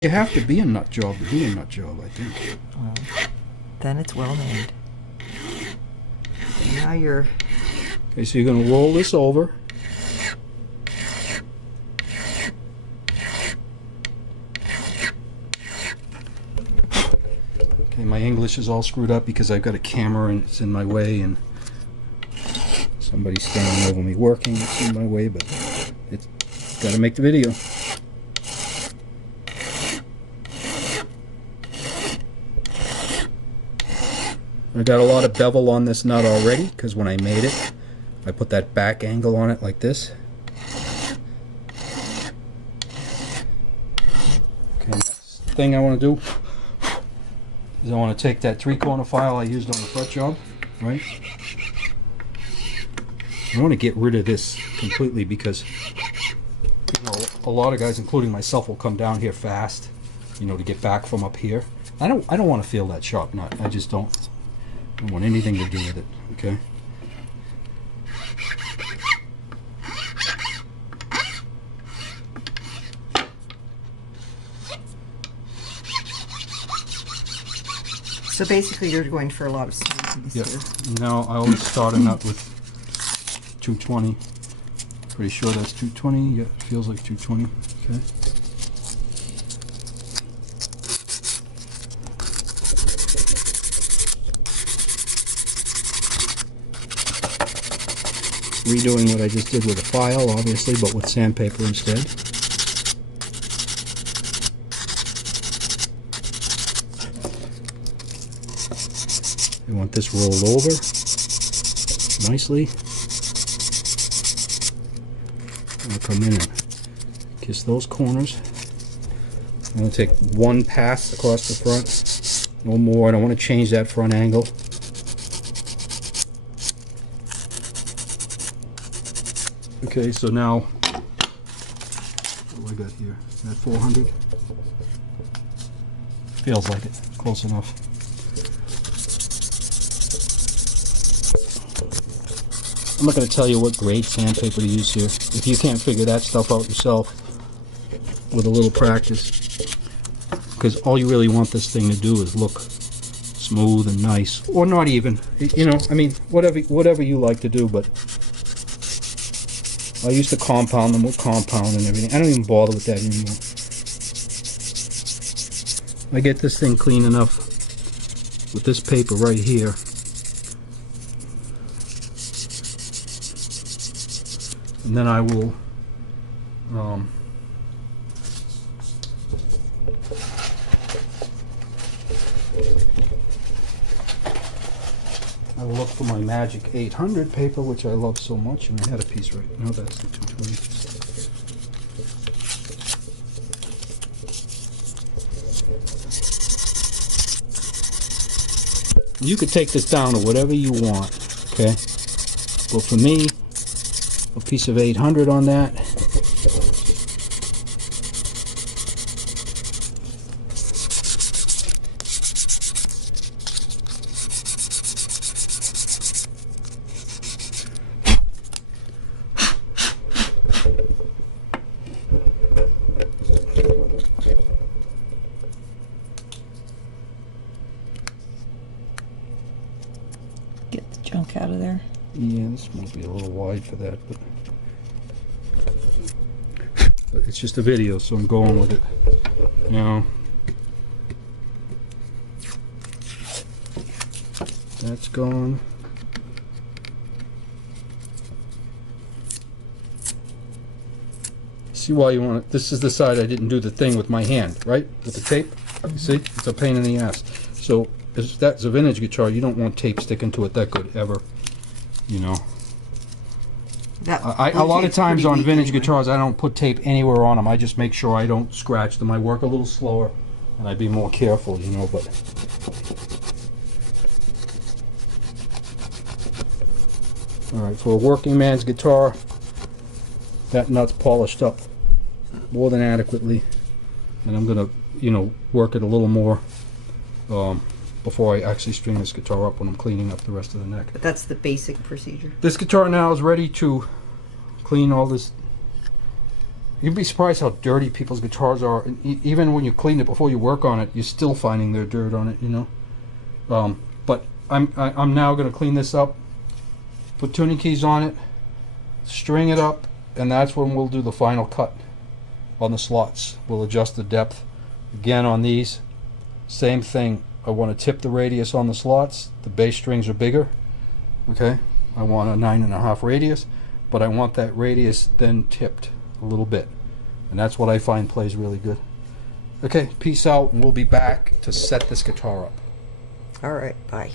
You have to be a nut job to be a nut job, I think. Well, then it's well made. Now you're... Okay, so you're going to roll this over. Okay, my English is all screwed up because I've got a camera and it's in my way, and somebody's standing over me working. It's in my way, but it's got to make the video. I got a lot of bevel on this nut already because when I made it, I put that back angle on it like this. Okay, next thing I want to do is I want to take that 3-corner file I used on the Refret job, right? I want to get rid of this completely because, you know, a lot of guys, including myself, will come down here fast, you know, to get back from up here. I don't want to feel that sharp nut. I just don't want anything to do with it, okay? So basically you're going for a lot of smoothness. Yeah. Now I always start a nut with 220. Pretty sure that's 220. Yeah, it feels like 220. Okay. Redoing what I just did with a file, obviously, but with sandpaper instead. I want this rolled over nicely. I'll come in and kiss those corners. I'm going to take one pass across the front, no more. I don't want to change that front angle. Okay, so now, what do I got here? At 400? Feels like it. Close enough. I'm not going to tell you what grade sandpaper to use here. If you can't figure that stuff out yourself with a little practice, because all you really want this thing to do is look smooth and nice, or not even. You know, I mean, whatever you like to do, but I used to compound them with compound and everything. I don't even bother with that anymore. I get this thing clean enough with this paper right here. And then I will look for my magic 800 paper, which I love so much, and I had a piece right now. That's the 220. You could take this down to whatever you want, okay? But for me, a piece of 800 on that. Get the junk out of there. Yeah, this might be a little wide for that, but it's just a video, so I'm going with it. Now, that's gone. See why you want it? This is the side I didn't do the thing with my hand, right? With the tape. You see? It's a pain in the ass. So, that's a vintage guitar. You don't want tape sticking to it that good ever. You know. A lot of times on vintage guitars, I don't put tape anywhere on them. I just make sure I don't scratch them. I work a little slower, and I be more careful, you know. But all right, for a working man's guitar, that nut's polished up more than adequately, and I'm gonna, you know, work it a little more before I actually string this guitar up when I'm cleaning up the rest of the neck. But that's the basic procedure. This guitar now is ready to clean all this You'd be surprised how dirty people's guitars are. And even when you clean it before you work on it, you're still finding their dirt on it, you know. But I'm now going to clean this up, put tuning keys on it, string it up, and that's when we'll do the final cut on the slots. We'll adjust the depth. Again on these, same thing. I want to tip the radius on the slots. The bass strings are bigger. Okay, I want a 9.5 radius, but I want that radius then tipped a little bit, and that's what I find plays really good. Okay, peace out, and we'll be back to set this guitar up. All right, bye.